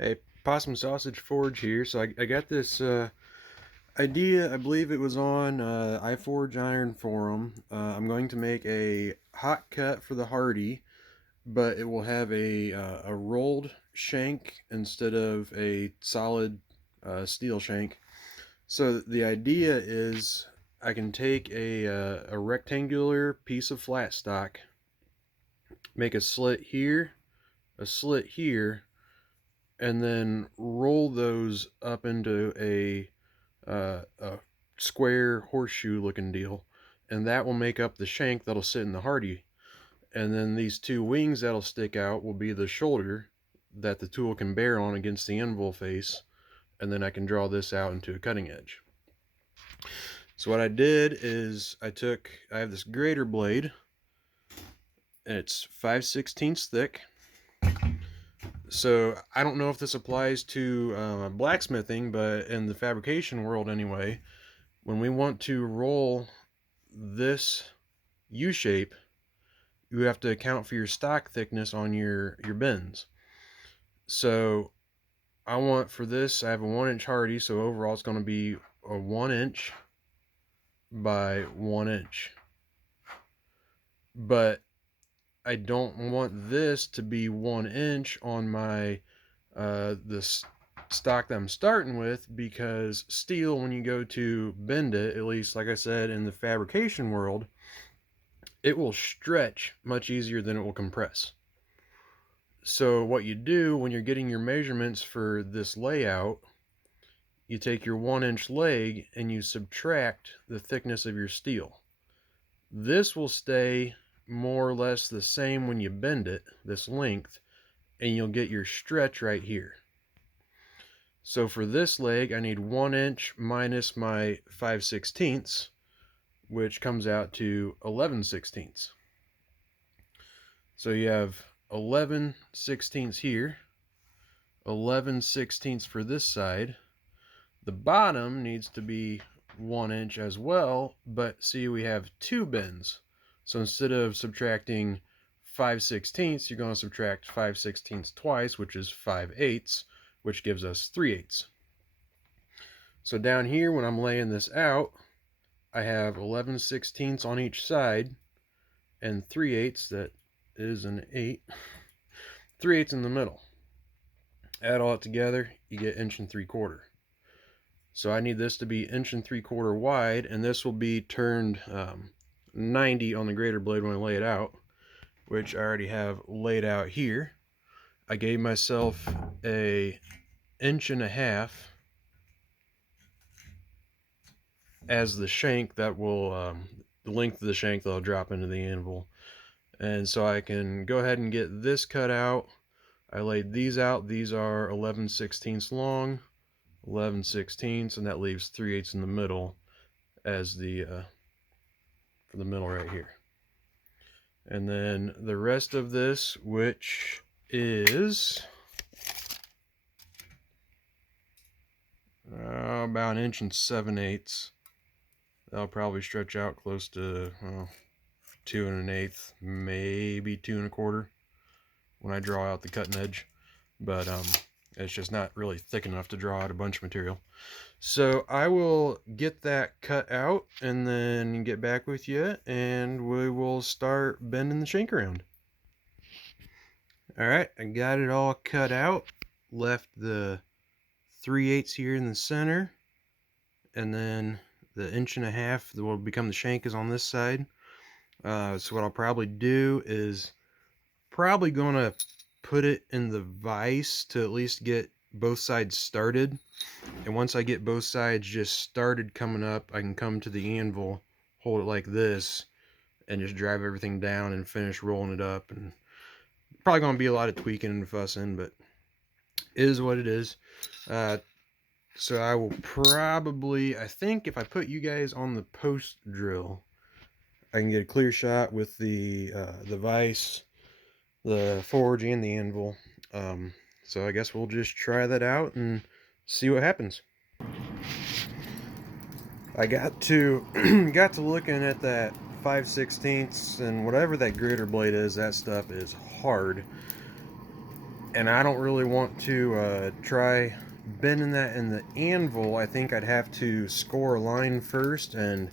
Hey, Possum Sausage Forge here. So I got this idea. I believe it was on iForge Iron Forum. I'm going to make a hot cut for the Hardie, but it will have a rolled shank instead of a solid steel shank. So the idea is I can take a rectangular piece of flat stock, make a slit here, and then roll those up into a square horseshoe looking deal, and that will make up the shank that'll sit in the Hardie. And then these two wings that'll stick out will be the shoulder that the tool can bear on against the anvil face, and then I can draw this out into a cutting edge. So what I did is I have this grater blade, and it's 5/16 thick. So I don't know if this applies to blacksmithing, but in the fabrication world anyway, when we want to roll this U shape, you have to account for your stock thickness on your bends. So I want for this, I have a 1-inch Hardie, so overall it's going to be a 1-inch by 1-inch. But I don't want this to be 1-inch on my this stock that I'm starting with, because steel, when you go to bend it, at least like I said in the fabrication world, it will stretch much easier than it will compress. So what you do when you're getting your measurements for this layout, you take your 1-inch leg and you subtract the thickness of your steel. This will stay more or less the same when you bend it, this length, and you'll get your stretch right here. So for this leg, I need 1 inch minus my 5/16, which comes out to 11/16. So you have 11/16 here, 11/16 for this side. The bottom needs to be 1 inch as well, but see, we have two bends. So instead of subtracting 5/16, you're going to subtract 5/16 twice, which is 5/8, which gives us 3/8. So down here, when I'm laying this out, I have 11/16 on each side and 3/8, that is an 8, 3/8 in the middle. Add all it together, you get 1 3/4 inches. So I need this to be 1 3/4 inches wide, and this will be turned 90 on the grater blade when I lay it out, which I already have laid out here. I gave myself a 1.5 inches as the shank that will the length of the shank that I'll drop into the anvil, and so I can go ahead and get this cut out. I laid these out. These are 11/16 long, 11/16, and that leaves 3/8 in the middle as the for the middle right here. And then the rest of this, which is about 1 7/8 inches, that'll probably stretch out close to 2 1/8, maybe 2 1/4 when I draw out the cutting edge, but it's just not really thick enough to draw out a bunch of material. So I will get that cut out and then get back with you, and we will start bending the shank around. All right, I got it all cut out, left the 3/8 here in the center, and then the 1.5 inches that will become the shank is on this side. So what I'll probably do is probably going to put it in the vise to at least get both sides started, and once I get both sides just started coming up, I can come to the anvil, hold it like this, and just drive everything down and finish rolling it up. And probably going to be a lot of tweaking and fussing, but it is what it is. So I will probably, I think if I put you guys on the post drill, I can get a clear shot with the vise, the forge, and the anvil. So I guess we'll just try that out and see what happens. I got to looking at that 5/16, and whatever that grater blade is, that stuff is hard. and I don't really want to try bending that in the anvil. I think I'd have to score a line first, and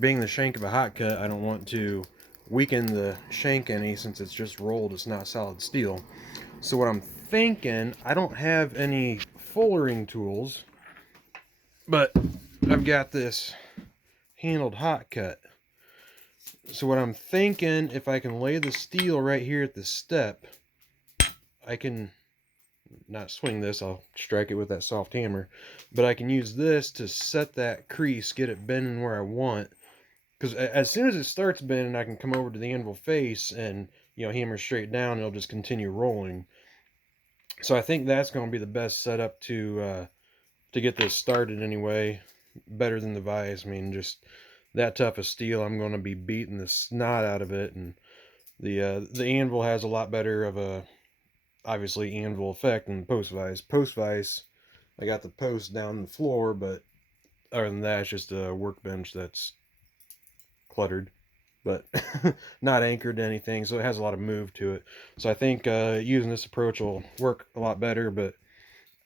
being the shank of a hot cut, I don't want to weaken the shank any since it's just rolled, it's not solid steel. So what I'm thinking, I don't have any fullering tools, but I've got this handled hot cut. So what I'm thinking, if I can lay the steel right here at the step, I can not swing this, I'll strike it with that soft hammer, but I can use this to set that crease, get it bending where I want, because as soon as it starts bending, I can come over to the anvil face and, you know, hammer straight down, and it'll just continue rolling. So I think that's going to be the best setup to get this started anyway, better than the vise. I mean, just that tough of steel, I'm going to be beating the snot out of it, and the anvil has a lot better of a, obviously, anvil effect than the post vise. Post vise, I got the post down the floor, but other than that, it's just a workbench that's cluttered, but not anchored to anything, so it has a lot of move to it. So I think using this approach will work a lot better, but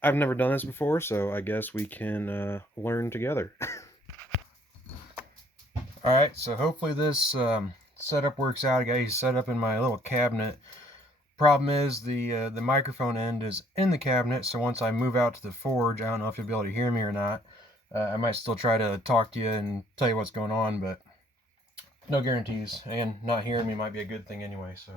I've never done this before, so I guess we can learn together. Alright, so hopefully this setup works out. I got these set up in my little cabinet. Problem is the microphone end is in the cabinet, so once I move out to the forge, I don't know if you'll be able to hear me or not. I might still try to talk to you and tell you what's going on, but no guarantees, and not hearing me might be a good thing anyway, so.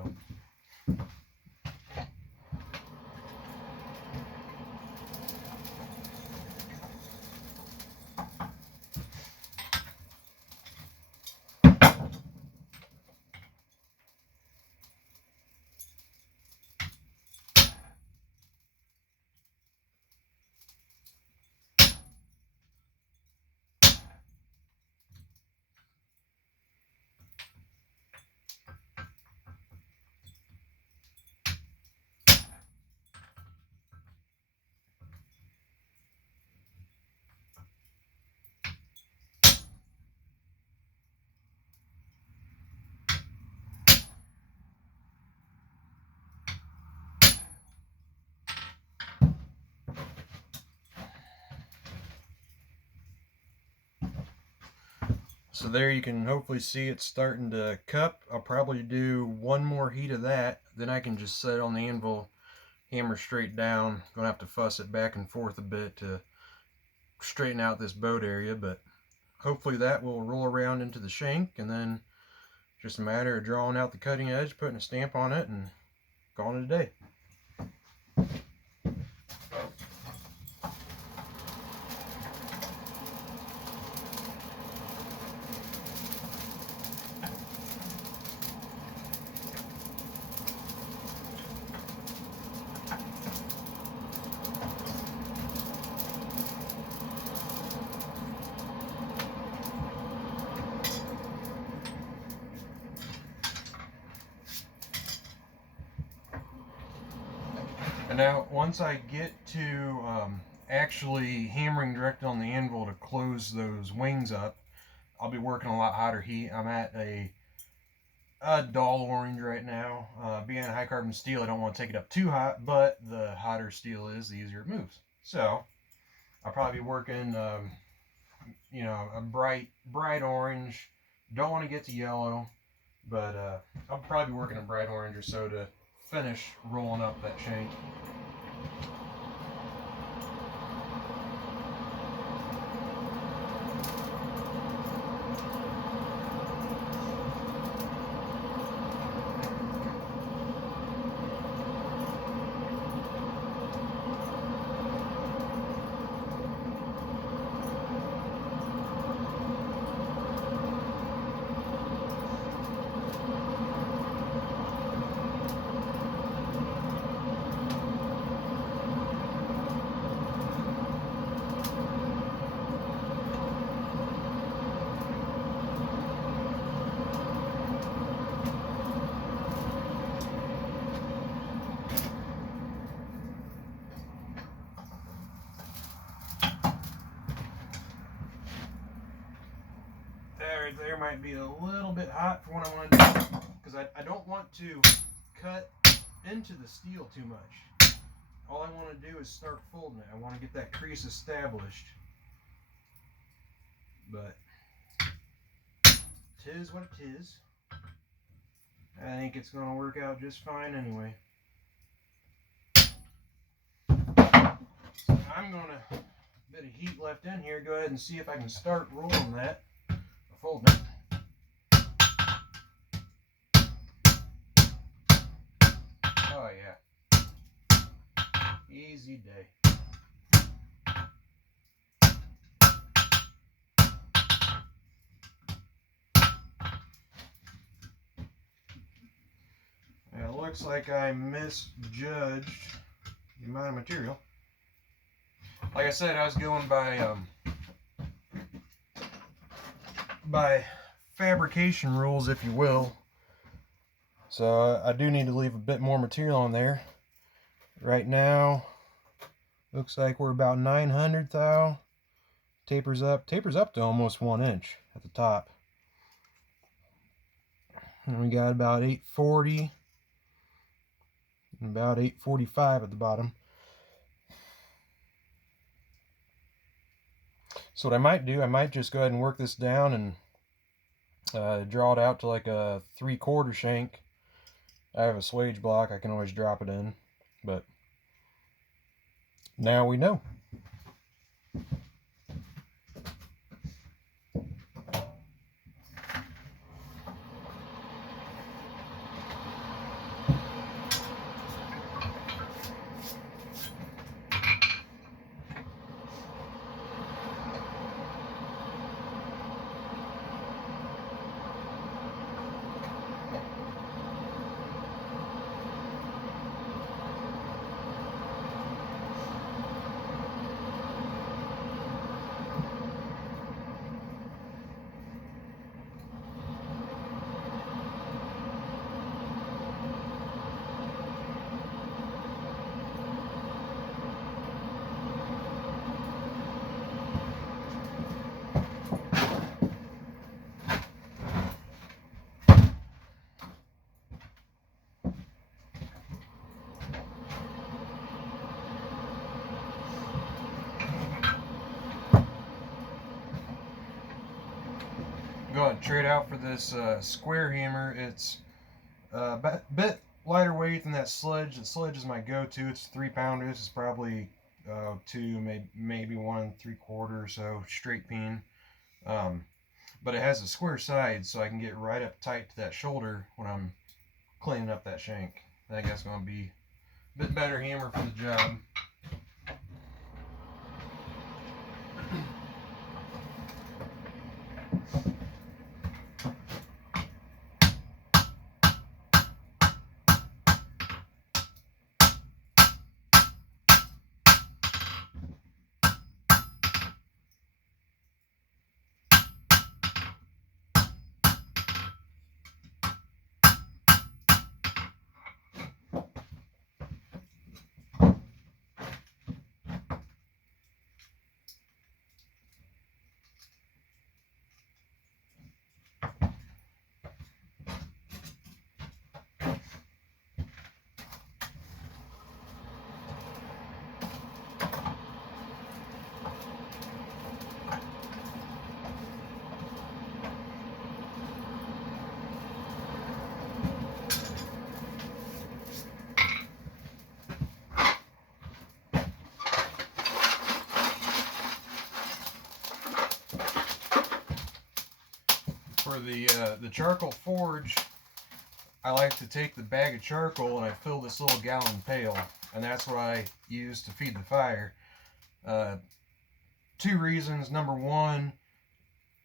So there you can hopefully see it's starting to cup. I'll probably do one more heat of that, then I can just set it on the anvil, hammer straight down. Gonna have to fuss it back and forth a bit to straighten out this boat area, but hopefully that will roll around into the shank, and then just a matter of drawing out the cutting edge, putting a stamp on it, and calling it a day. And now, once I get to actually hammering directly on the anvil to close those wings up, I'll be working a lot hotter heat. I'm at a dull orange right now. Being a high carbon steel, I don't want to take it up too hot, but the hotter steel is, the easier it moves. So I'll probably be working, you know, a bright orange. Don't want to get to yellow, but I'll probably be working a bright orange or so to finish rolling up that shank. There might be a little bit hot for what I want to do, because I don't want to cut into the steel too much. all I want to do is start folding it. I want to get that crease established. But 'tis what it is. I think it's going to work out just fine anyway. So I'm going to, bit of heat left in here, go ahead and see if I can start rolling that, folding it. Oh yeah, easy day. It looks like I misjudged the amount of material. Like I said, I was going by fabrication rules, if you will. So I do need to leave a bit more material on there. Right now, looks like we're about 900 thou. Tapers up to almost 1 inch at the top. And we got about 840 and about 845 at the bottom. So what I might do, I might just go ahead and work this down and draw it out to like a 3/4 shank. I have a swage block, I can always drop it in, but now we know. Go ahead and trade out for this square hammer. It's a bit lighter weight than that sledge. The sledge is my go-to. It's 3 pounders. It's probably 2, maybe 1 3/4 or so straight peen. But it has a square side, so I can get right up tight to that shoulder when I'm cleaning up that shank. I think that's going to be a bit better hammer for the job. For the charcoal forge, I like to take the bag of charcoal and I fill this little gallon pail, and that's what I use to feed the fire. 2 reasons. Number one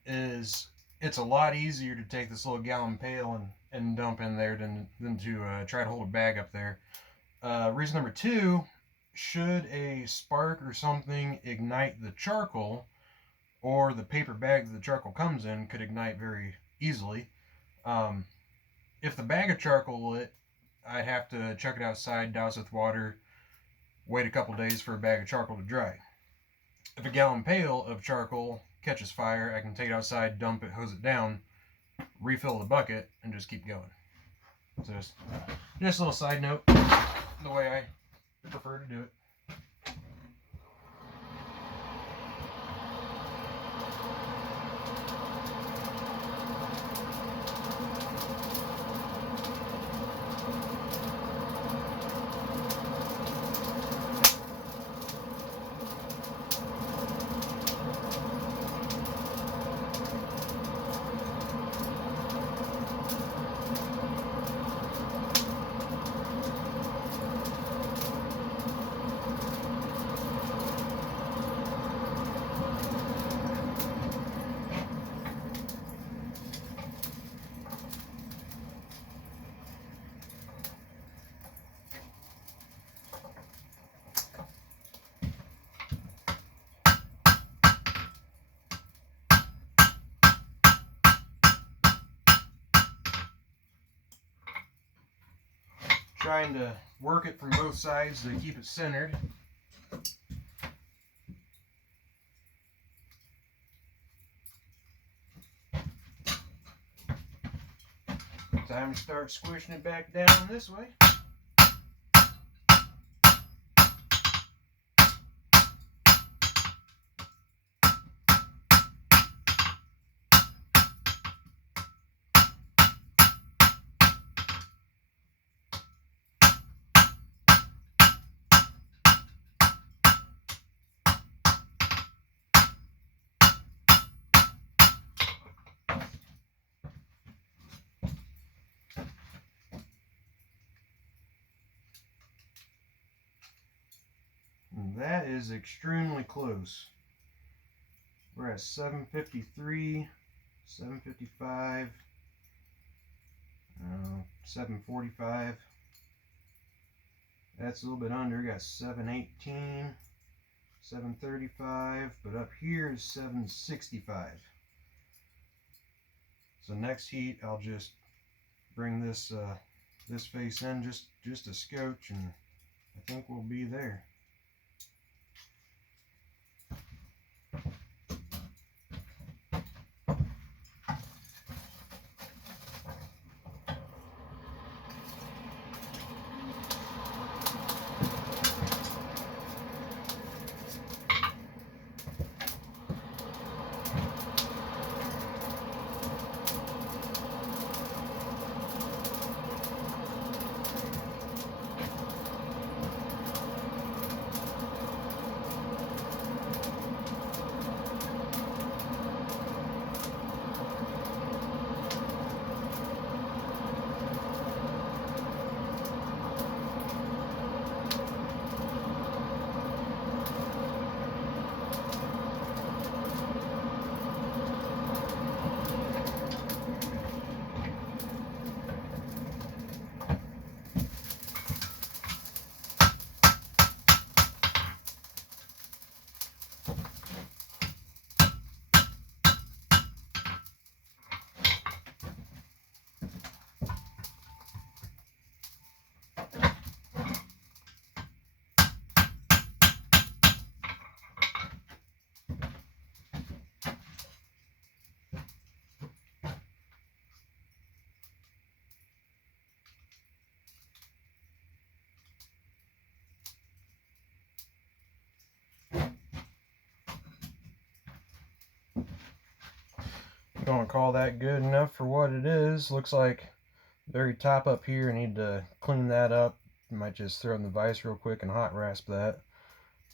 is it's a lot easier to take this little gallon pail and dump in there than to try to hold a bag up there. Reason number 2, should a spark or something ignite the charcoal, or the paper bag that the charcoal comes in could ignite very easily. If the bag of charcoal lit, I'd have to chuck it outside, douse it with water, wait a couple days for a bag of charcoal to dry. If a gallon pail of charcoal catches fire, I can take it outside, dump it, hose it down, refill the bucket, and just keep going. So just a little side note, the way I prefer to do it. Trying to work it from both sides to keep it centered. Time to start squishing it back down this way. And that is extremely close. We're at 753, 755, 745. That's a little bit under. Got 718, 735, but up here is 765. So next heat, I'll just bring this this face in just a scotch, and I think we'll be there. Gonna call that good enough for what it is. Looks like the very top up here, I need to clean that up. Might just throw it in the vise real quick and hot rasp that.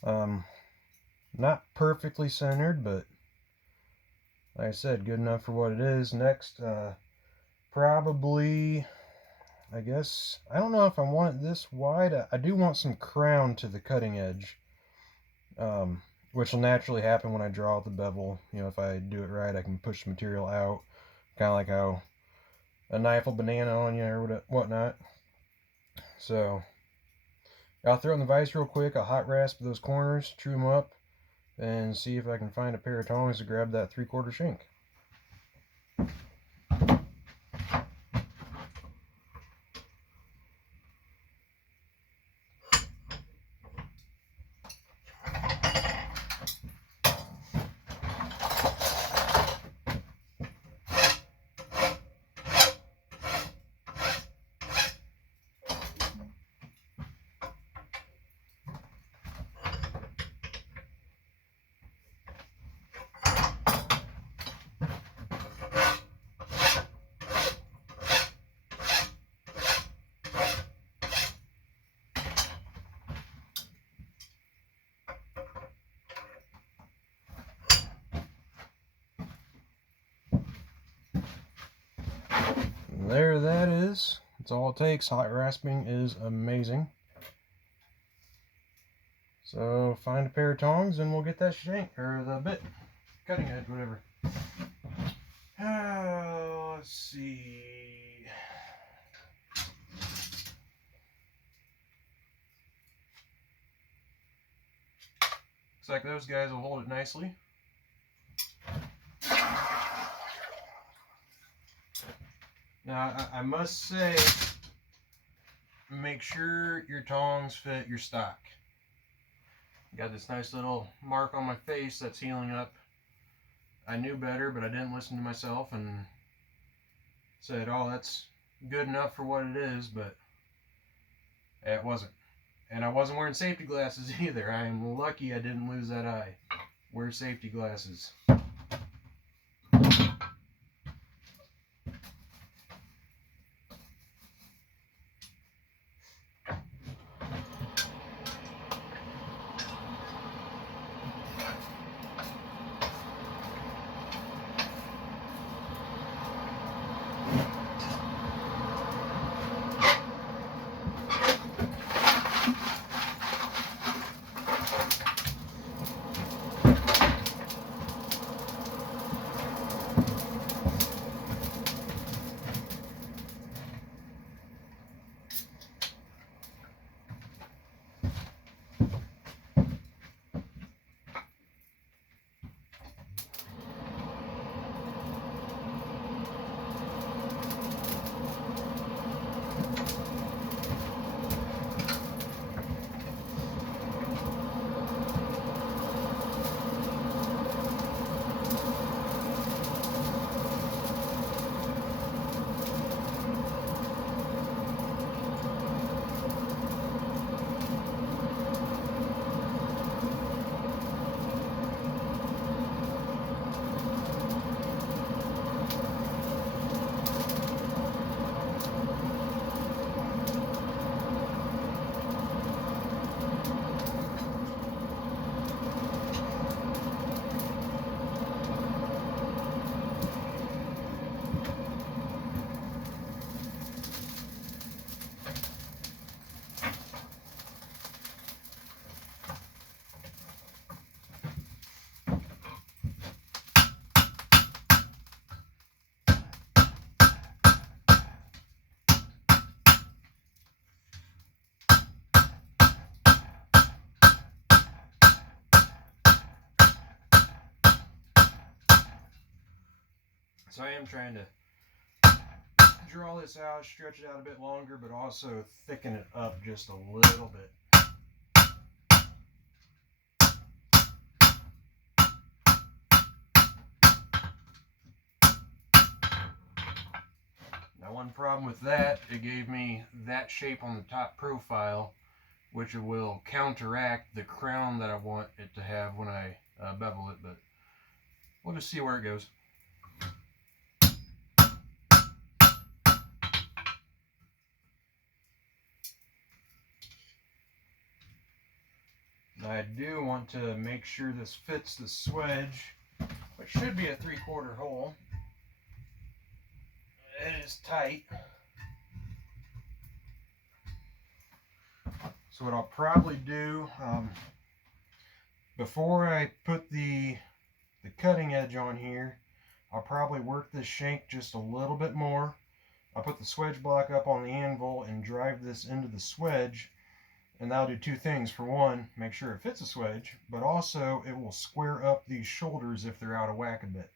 Not perfectly centered, but like I said, good enough for what it is. Next, probably, I guess, I don't know if I want it this wide. I do want some crown to the cutting edge, which will naturally happen when I draw out the bevel. You know, if I do it right, I can push the material out, kind of like how a knife will banana on you or whatnot. So I'll throw it in the vise real quick. I'll hot rasp those corners, true them up, and see if I can find a pair of tongs to grab that 3/4 shank. there that is. That's all it takes. Hot rasping is amazing. So find a pair of tongs and we'll get that shank, or the bit, cutting edge, whatever. Let's see. Looks like those guys will hold it nicely. Now, I must say, make sure your tongs fit your stock. Got this nice little mark on my face that's healing up. I knew better, but I didn't listen to myself and said, oh, that's good enough for what it is, but it wasn't. And I wasn't wearing safety glasses either. I am lucky I didn't lose that eye. Wear safety glasses. So I am trying to draw this out, stretch it out a bit longer, but also thicken it up just a little bit. Now, one problem with that, it gave me that shape on the top profile, which will counteract the crown that I want it to have when I bevel it, but we'll just see where it goes. I do want to make sure this fits the swedge, which should be a 3/4 hole. It is tight. So what I'll probably do, before I put the cutting edge on here, I'll probably work this shank just a little bit more. I'll put the swedge block up on the anvil and drive this into the swedge, and that'll do two things. For one, make sure it fits the swedge, but also it will square up these shoulders if they're out of whack a bit.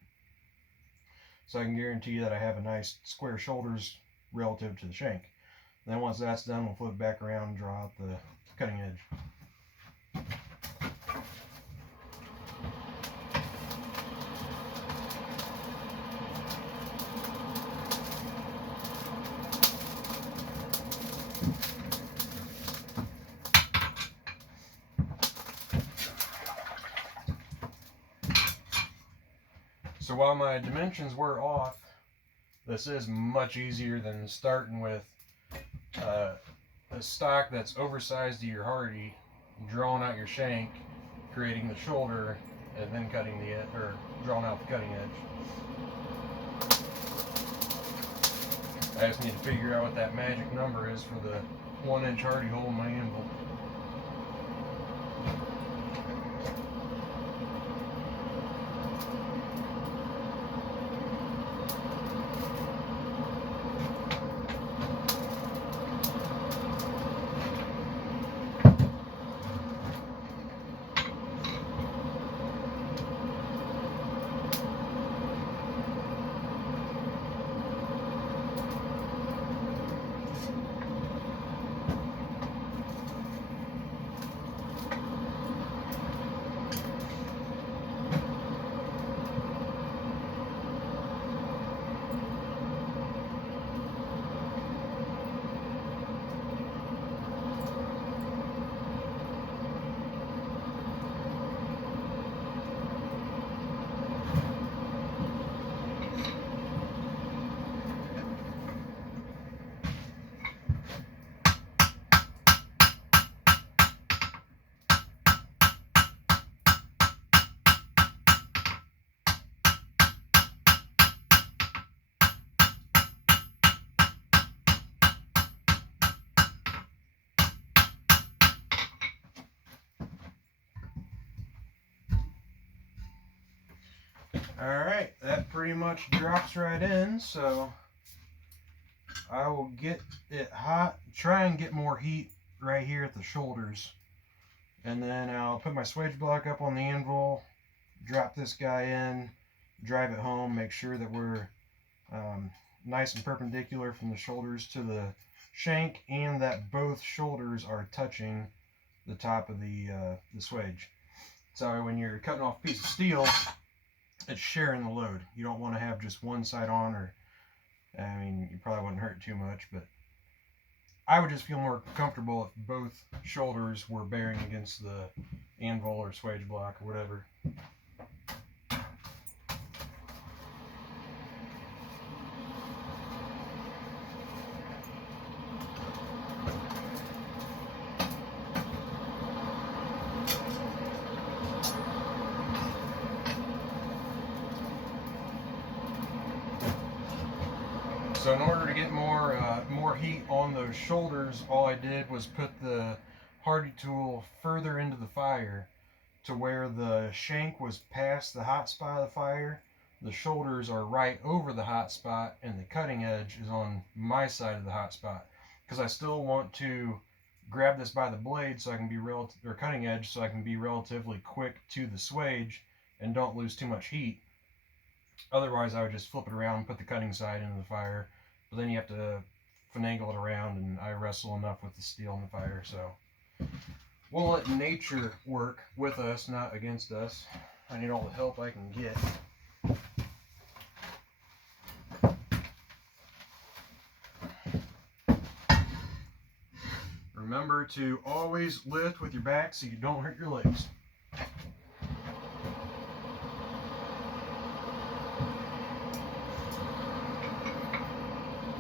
So I can guarantee that I have a nice square shoulders relative to the shank. Then once that's done, we'll flip it back around and draw out the cutting edge. So while my dimensions were off, this is much easier than starting with a stock that's oversized to your Hardie, drawing out your shank, creating the shoulder, and then cutting the drawing out the cutting edge. I just need to figure out what that magic number is for the 1-inch Hardie hole in my anvil. Alright, that pretty much drops right in, so I will get it hot, try and get more heat right here at the shoulders, and then I'll put my swage block up on the anvil, drop this guy in, drive it home, make sure that we're nice and perpendicular from the shoulders to the shank, and that both shoulders are touching the top of the swage. So when you're cutting off a piece of steel, it's sharing the load. You don't want to have just one side on, or I mean, you probably wouldn't hurt too much, but I would just feel more comfortable if both shoulders were bearing against the anvil or swage block or whatever. So in order to get more heat on those shoulders, all I did was put the Hardie tool further into the fire to where the shank was past the hot spot of the fire. The shoulders are right over the hot spot, and the cutting edge is on my side of the hot spot, because I still want to grab this by the blade so I can be cutting edge, so I can be relatively quick to the swage and don't lose too much heat. Otherwise, I would just flip it around and put the cutting side into the fire. But then you have to finagle it around, and I wrestle enough with the steel in the fire. So we'll let nature work with us, not against us. I need all the help I can get. Remember to always lift with your back so you don't hurt your legs.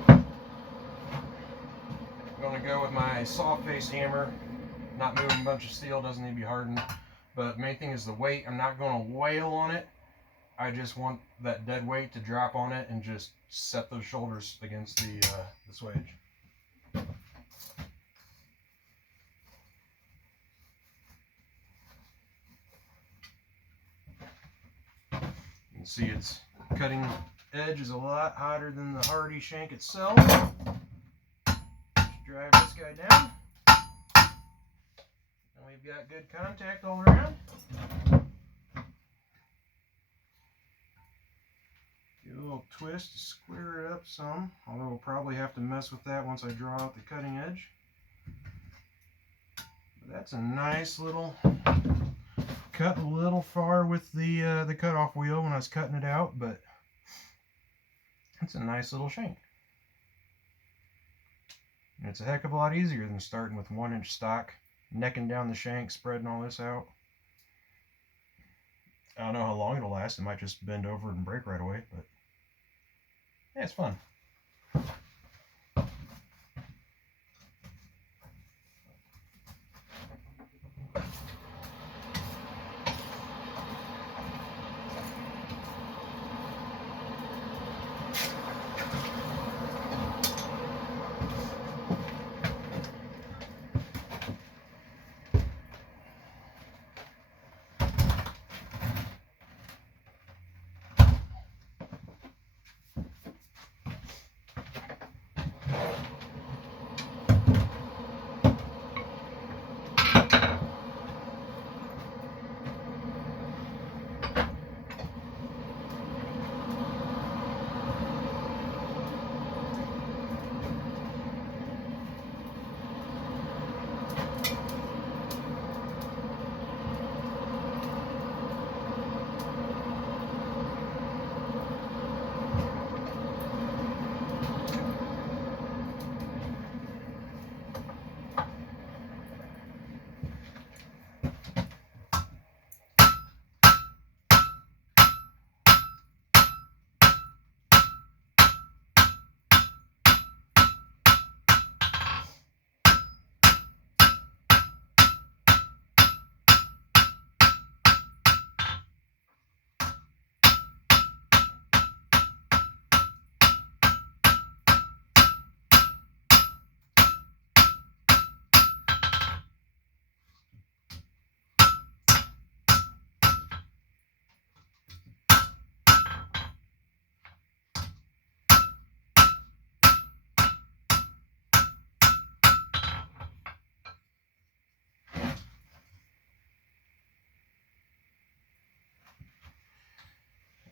I'm going to go with my soft face hammer. Not moving a bunch of steel, doesn't need to be hardened. But the main thing is the weight. I'm not going to wail on it. I just want that dead weight to drop on it and just set those shoulders against the swage. You can see its cutting edge is a lot hotter than the Hardie shank itself. Just drive this guy down. And we've got good contact all around. Give a little twist to square it up some, although we'll probably have to mess with that once I draw out the cutting edge. But that's a nice little cut, a little far with the cutoff wheel when I was cutting it out, but it's a nice little shank. And it's a heck of a lot easier than starting with 1-inch stock, necking down the shank, spreading all this out. I don't know how long it'll last. It might just bend over and break right away, but yeah, it's fun.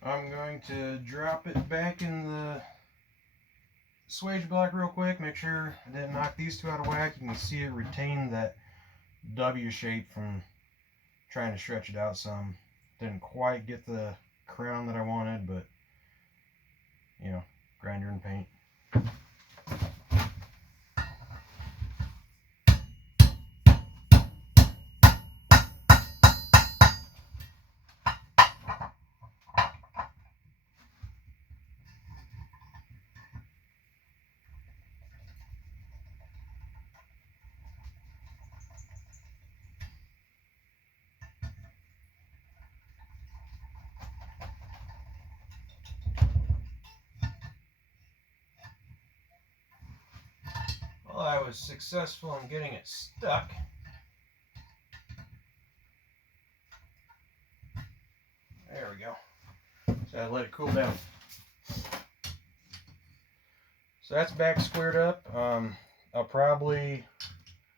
I'm going to drop it back in the swage block real quick, make sure I didn't knock these two out of whack. You can see it retained that W shape from trying to stretch it out some. Didn't quite get the crown that I wanted, but you know, grinder and paint. Well, I was successful in getting it stuck. There we go. So I let it cool down. So that's back squared up. I'll probably